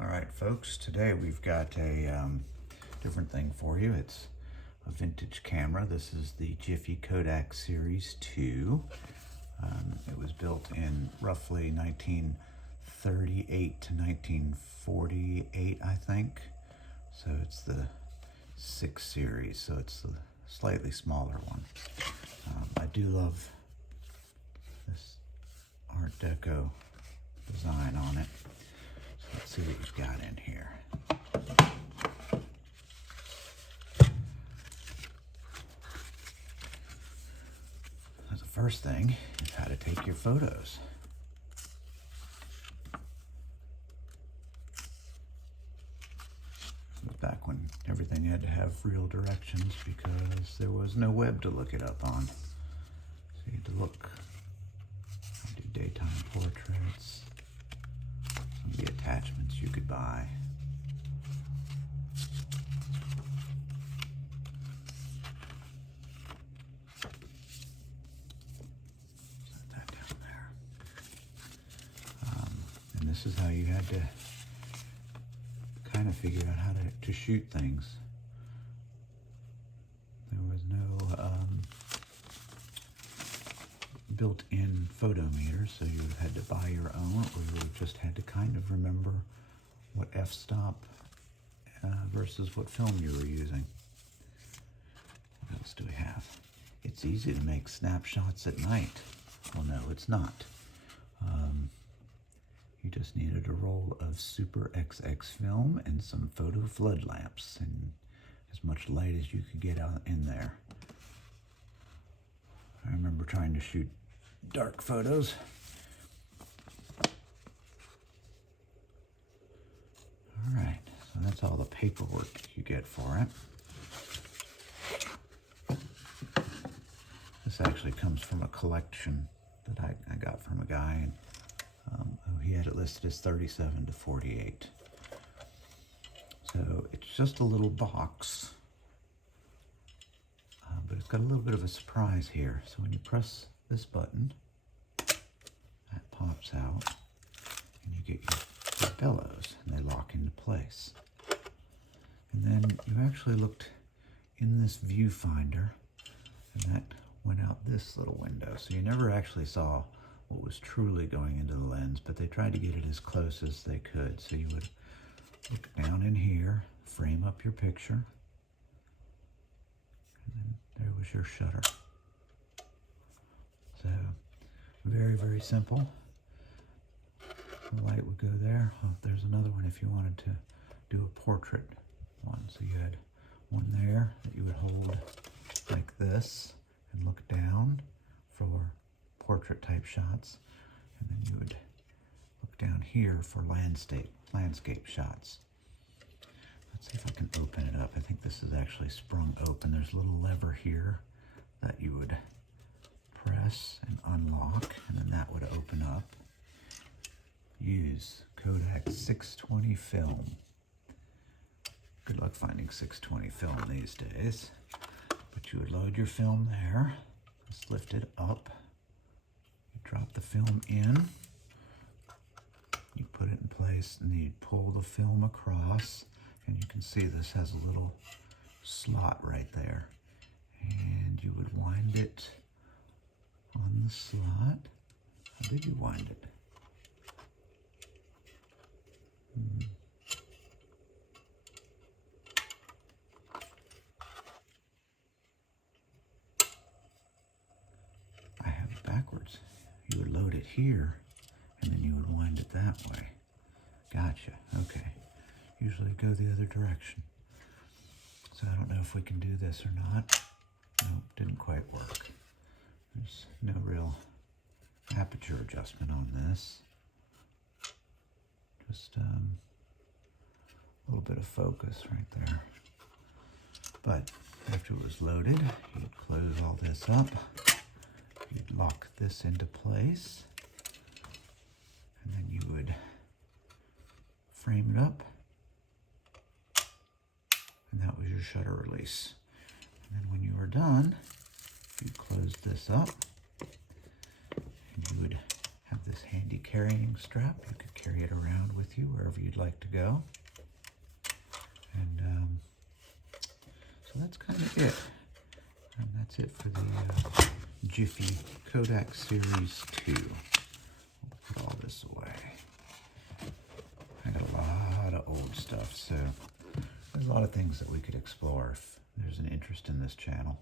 All right, folks, today we've got a different thing for you. It's a vintage camera. This is the Jiffy Kodak Series 2. It was built in roughly 1938 to 1948, I think. So it's the 6 series, so it's the slightly smaller one. I do love this Art Deco design on it. So let's see what we've got in here. So the first thing is how to take your photos. It was back when everything had to have real directions because there was no web to look it up on. So you had to look, do daytime portraits, some of the attachments you could buy. Set that down there. And this is how you had to kind of figure out how to shoot things. There was no built-in photometer, so you had to buy your own, or you just had to kind of remember what f-stop versus what film you were using. What else do we have? It's easy to make snapshots at night. Well, no, it's not. You just needed a roll of Super XX film and some photo flood lamps and as much light as you could get out in there. I remember trying to shoot dark photos. All right, so that's all the paperwork you get for it. This actually comes from a collection that I got from a guy, and he had it listed as 37 to 48. So it's just a little box, but it's got a little bit of a surprise here. So when you press this button, that pops out, and you get your bellows, and they lock into place. And then you actually looked in this viewfinder, and that went out this little window. So you never actually saw what was truly going into the lens, but they tried to get it as close as they could. So you would look down in here, frame up your picture, and then there was your shutter. So very, very simple. The light would go there. Oh, there's another one if you wanted to do a portrait one. So you had one there that you would hold like this and look down for portrait type shots, and then you would look down here for landscape shots. Let's see if I can open it up. I think this is actually sprung open. There's a little lever here that you would press and unlock, and then that would open up. Use Kodak 620 film. Good luck finding 620 film these days. But you would load your film there, just lift it up. Drop the film in, you put it in place, and then you pull the film across, and you can see this has a little slot right there. And you would wind it on the slot. How did you wind it? I have it backwards. You would load it here, and then you would wind it that way. Gotcha, okay. Usually go the other direction. So I don't know if we can do this or not. Nope, didn't quite work. There's no real aperture adjustment on this. Just a little bit of focus right there. But after it was loaded, you'd close all this up. You'd lock this into place, and then you would frame it up, and that was your shutter release. And then when you were done, you'd close this up, and you would have have this handy carrying strap. You could carry it around with you wherever you'd like to go. And so that's kind of it. And that's it for the Jiffy Kodak Series 2. We'll put all this away. I got a lot of old stuff, so there's a lot of things that we could explore if there's an interest in this channel.